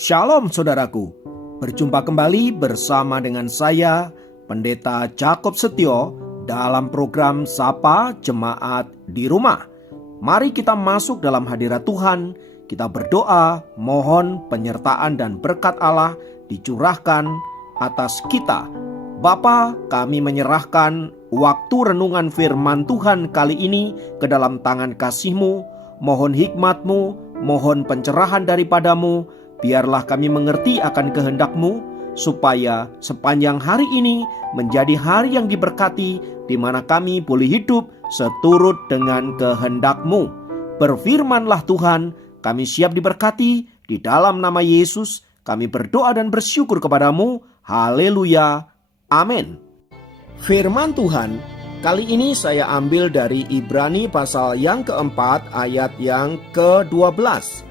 Shalom saudaraku, berjumpa kembali bersama dengan saya, Pendeta Jakob Setio, dalam program Sapa Jemaat di Rumah. Mari kita masuk dalam hadirat Tuhan, kita berdoa, mohon penyertaan dan berkat Allah dicurahkan atas kita. Bapa, kami menyerahkan waktu renungan firman Tuhan kali ini ke dalam tangan kasih-Mu. Mohon hikmat-Mu, mohon pencerahan daripadamu. Biarlah kami mengerti akan kehendak-Mu, supaya sepanjang hari ini menjadi hari yang diberkati, di mana kami boleh hidup seturut dengan kehendak-Mu. Berfirmanlah Tuhan, kami siap diberkati. Di dalam nama Yesus kami berdoa dan bersyukur kepadamu. Haleluya, amin. Firman Tuhan kali ini saya ambil dari Ibrani pasal yang keempat ayat yang ke-12.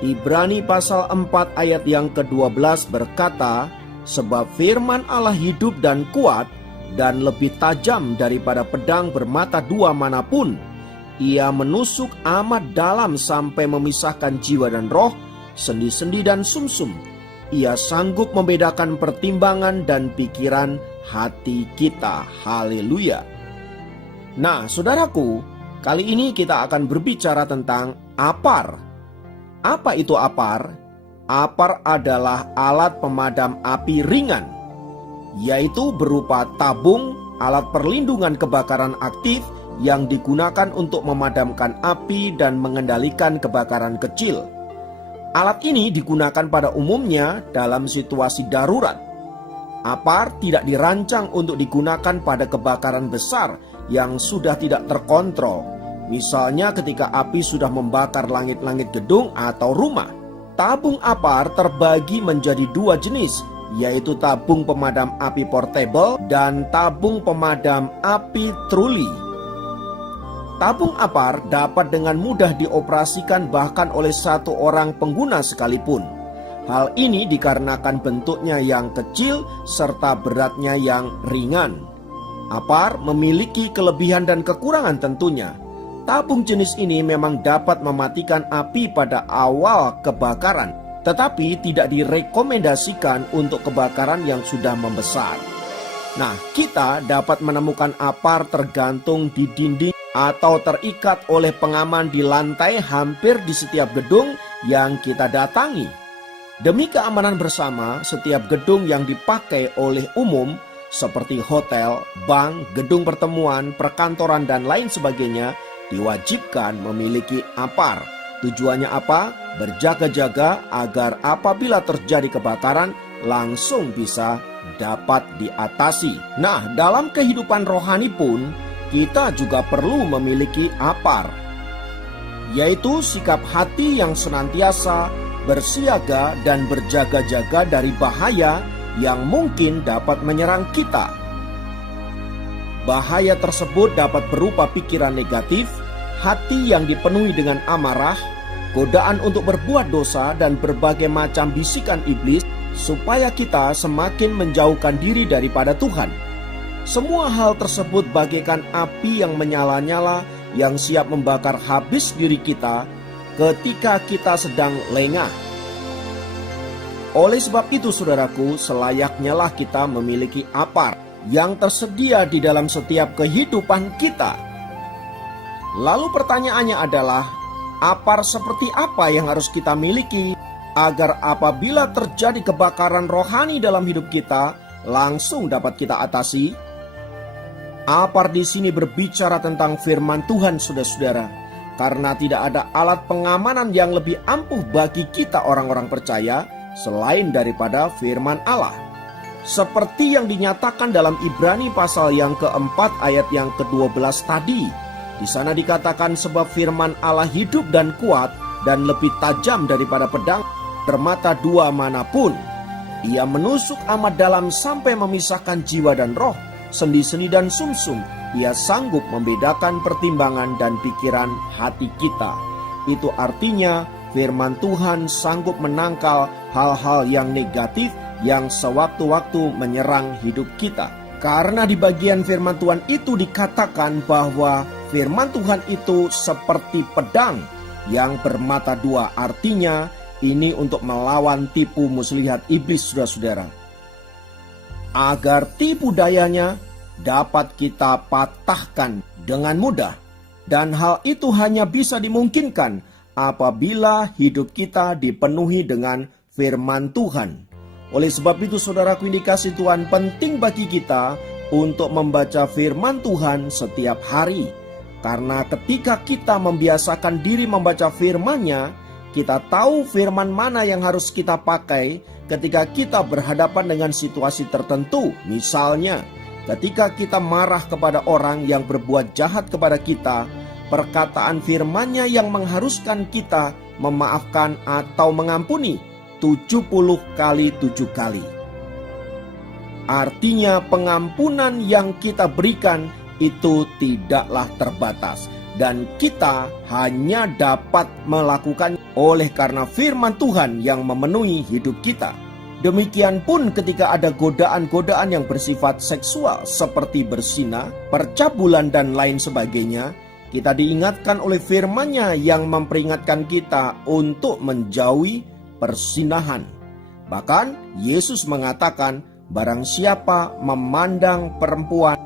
Ibrani pasal 4 ayat yang ke-12 berkata, sebab firman Allah hidup dan kuat dan lebih tajam daripada pedang bermata dua manapun. Ia menusuk amat dalam sampai memisahkan jiwa dan roh, sendi-sendi dan sumsum. Ia sanggup membedakan pertimbangan dan pikiran hati kita. Haleluya. Nah, saudaraku, kali ini kita akan berbicara tentang apar. Apa itu apar? Apar adalah alat pemadam api ringan, yaitu berupa tabung, alat perlindungan kebakaran aktif yang digunakan untuk memadamkan api dan mengendalikan kebakaran kecil. Alat ini digunakan pada umumnya dalam situasi darurat. Apar tidak dirancang untuk digunakan pada kebakaran besar yang sudah tidak terkontrol. Misalnya ketika api sudah membakar langit-langit gedung atau rumah. Tabung apar terbagi menjadi dua jenis, yaitu tabung pemadam api portable dan tabung pemadam api truli. Tabung apar dapat dengan mudah dioperasikan bahkan oleh satu orang pengguna sekalipun. Hal ini dikarenakan bentuknya yang kecil serta beratnya yang ringan. Apar memiliki kelebihan dan kekurangan tentunya. Tabung jenis ini memang dapat mematikan api pada awal kebakaran, tetapi tidak direkomendasikan untuk kebakaran yang sudah membesar. Nah, kita dapat menemukan apar tergantung di dinding atau terikat oleh pengaman di lantai hampir di setiap gedung yang kita datangi. Demi keamanan bersama, setiap gedung yang dipakai oleh umum seperti hotel, bank, gedung pertemuan, perkantoran, dan lain sebagainya diwajibkan memiliki apar. Tujuannya apa? Berjaga-jaga agar apabila terjadi kebakaran langsung bisa dapat diatasi. Nah, dalam kehidupan rohani pun kita juga perlu memiliki apar, yaitu sikap hati yang senantiasa bersiaga dan berjaga-jaga dari bahaya yang mungkin dapat menyerang kita. Bahaya tersebut dapat berupa pikiran negatif, hati yang dipenuhi dengan amarah, godaan untuk berbuat dosa, dan berbagai macam bisikan iblis supaya kita semakin menjauhkan diri daripada Tuhan. Semua hal tersebut bagaikan api yang menyala-nyala yang siap membakar habis diri kita ketika kita sedang lengah. Oleh sebab itu saudaraku, selayaknya lah kita memiliki apar yang tersedia di dalam setiap kehidupan kita. Lalu pertanyaannya adalah, apar seperti apa yang harus kita miliki agar apabila terjadi kebakaran rohani dalam hidup kita langsung dapat kita atasi? Apar di sini berbicara tentang firman Tuhan, saudara-saudara, karena tidak ada alat pengamanan yang lebih ampuh bagi kita orang-orang percaya selain daripada firman Allah. Seperti yang dinyatakan dalam Ibrani pasal yang keempat ayat yang ke-12 tadi. Di sana dikatakan sebab firman Allah hidup dan kuat dan lebih tajam daripada pedang bermata dua manapun. Ia menusuk amat dalam sampai memisahkan jiwa dan roh, sendi-sendi dan sumsum. Ia sanggup membedakan pertimbangan dan pikiran hati kita. Itu artinya firman Tuhan sanggup menangkal hal-hal yang negatif yang sewaktu-waktu menyerang hidup kita. Karena di bagian firman Tuhan itu dikatakan bahwa firman Tuhan itu seperti pedang yang bermata dua. Artinya Ini untuk melawan tipu muslihat iblis, saudara-saudara. Agar tipu dayanya dapat kita patahkan dengan mudah. Dan hal itu hanya bisa dimungkinkan apabila hidup kita dipenuhi dengan firman Tuhan. Oleh sebab itu, saudaraku yang dikasihi Tuhan, penting bagi kita untuk membaca firman Tuhan setiap hari. Karena ketika kita membiasakan diri membaca firman-Nya, kita tahu firman mana yang harus kita pakai ketika kita berhadapan dengan situasi tertentu. Misalnya, ketika kita marah kepada orang yang berbuat jahat kepada kita, perkataan firman-Nya yang mengharuskan kita memaafkan atau mengampuni 70 kali 7 kali. Artinya pengampunan yang kita berikan itu tidaklah terbatas. Dan kita hanya dapat melakukan oleh karena firman Tuhan yang memenuhi hidup kita. Demikian pun ketika ada godaan-godaan yang bersifat seksual seperti berzina, percabulan dan lain sebagainya, kita diingatkan oleh firman-Nya yang memperingatkan kita untuk menjauhi perzinahan. Bahkan Yesus mengatakan, barang siapa memandang perempuan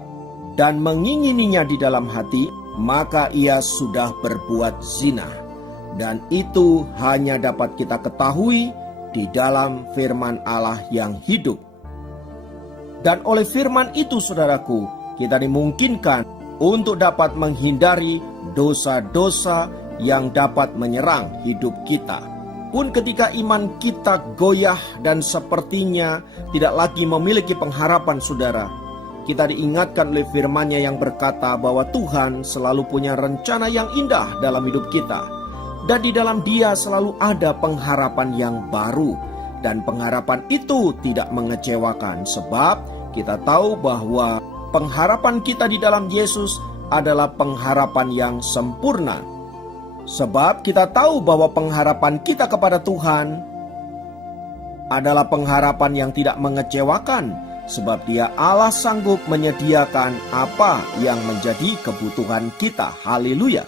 dan mengingininya di dalam hati, maka ia sudah berbuat zina. Dan itu hanya dapat kita ketahui di dalam firman Allah yang hidup. Dan oleh firman itu, saudaraku, kita dimungkinkan untuk dapat menghindari dosa-dosa yang dapat menyerang hidup kita. Pun ketika iman kita goyah dan sepertinya tidak lagi memiliki pengharapan, saudara, kita diingatkan oleh firman-Nya yang berkata bahwa Tuhan selalu punya rencana yang indah dalam hidup kita. Dan di dalam Dia selalu ada pengharapan yang baru. Dan pengharapan itu tidak mengecewakan, sebab kita tahu bahwa pengharapan kita di dalam Yesus adalah pengharapan yang sempurna. Sebab kita tahu bahwa pengharapan kita kepada Tuhan adalah pengharapan yang tidak mengecewakan. Sebab Dia Allah sanggup menyediakan apa yang menjadi kebutuhan kita. Haleluya.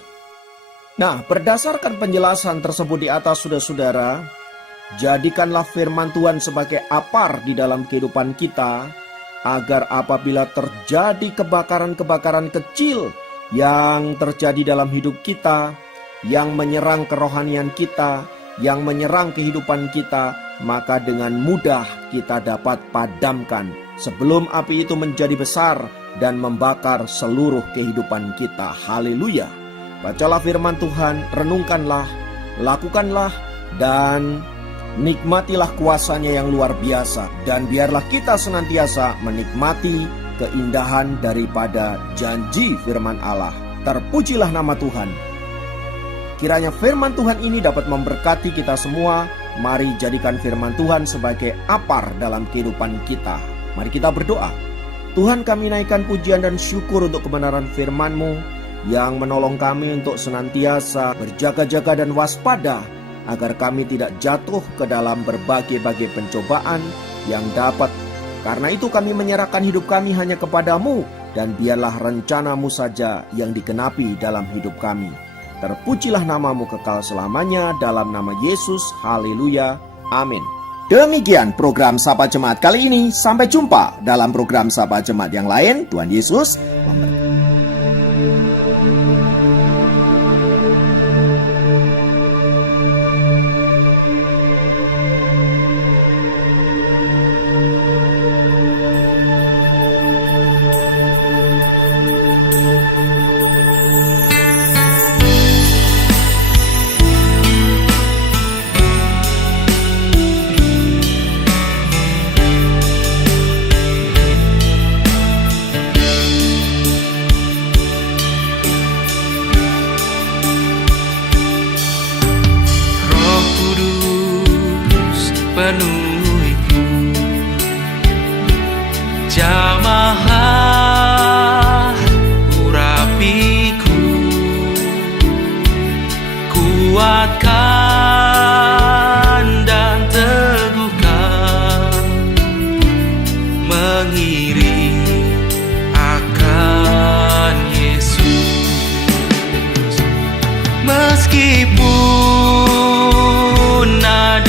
Nah, berdasarkan penjelasan tersebut di atas, saudara-saudara, jadikanlah firman Tuhan sebagai apar di dalam kehidupan kita, agar apabila terjadi kebakaran-kebakaran kecil yang terjadi dalam hidup kita, yang menyerang kerohanian kita, yang menyerang kehidupan kita, maka dengan mudah kita dapat padamkan sebelum api itu menjadi besar dan membakar seluruh kehidupan kita. Haleluya. Bacalah firman Tuhan, renungkanlah, lakukanlah, dan nikmatilah kuasanya yang luar biasa. Dan biarlah kita senantiasa menikmati keindahan daripada janji firman Allah. Terpujilah nama Tuhan. Kiranya firman Tuhan ini dapat memberkati kita semua. Mari jadikan firman Tuhan sebagai apar dalam kehidupan kita. Mari kita berdoa. Tuhan, kami naikkan pujian dan syukur untuk kebenaran firman-Mu yang menolong kami untuk senantiasa berjaga-jaga dan waspada, agar kami tidak jatuh ke dalam berbagai-bagai pencobaan yang dapat. Karena itu kami menyerahkan hidup kami hanya kepadamu, dan biarlah rencana-Mu saja yang digenapi dalam hidup kami. Terpujilah nama-Mu kekal selamanya, dalam nama Yesus. Haleluya. Amin. Demikian program Sapa Jemaat kali ini. Sampai jumpa dalam program Sapa Jemaat yang lain. Tuhan Yesus memberkati. Penuhiku, jamahlah urapiku, kuatkan dan teguhkan, mengiring akan Yesus. Meskipun ada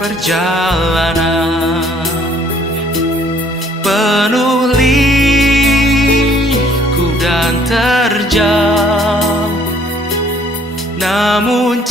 perjalanan penuh liku dan terjal, namun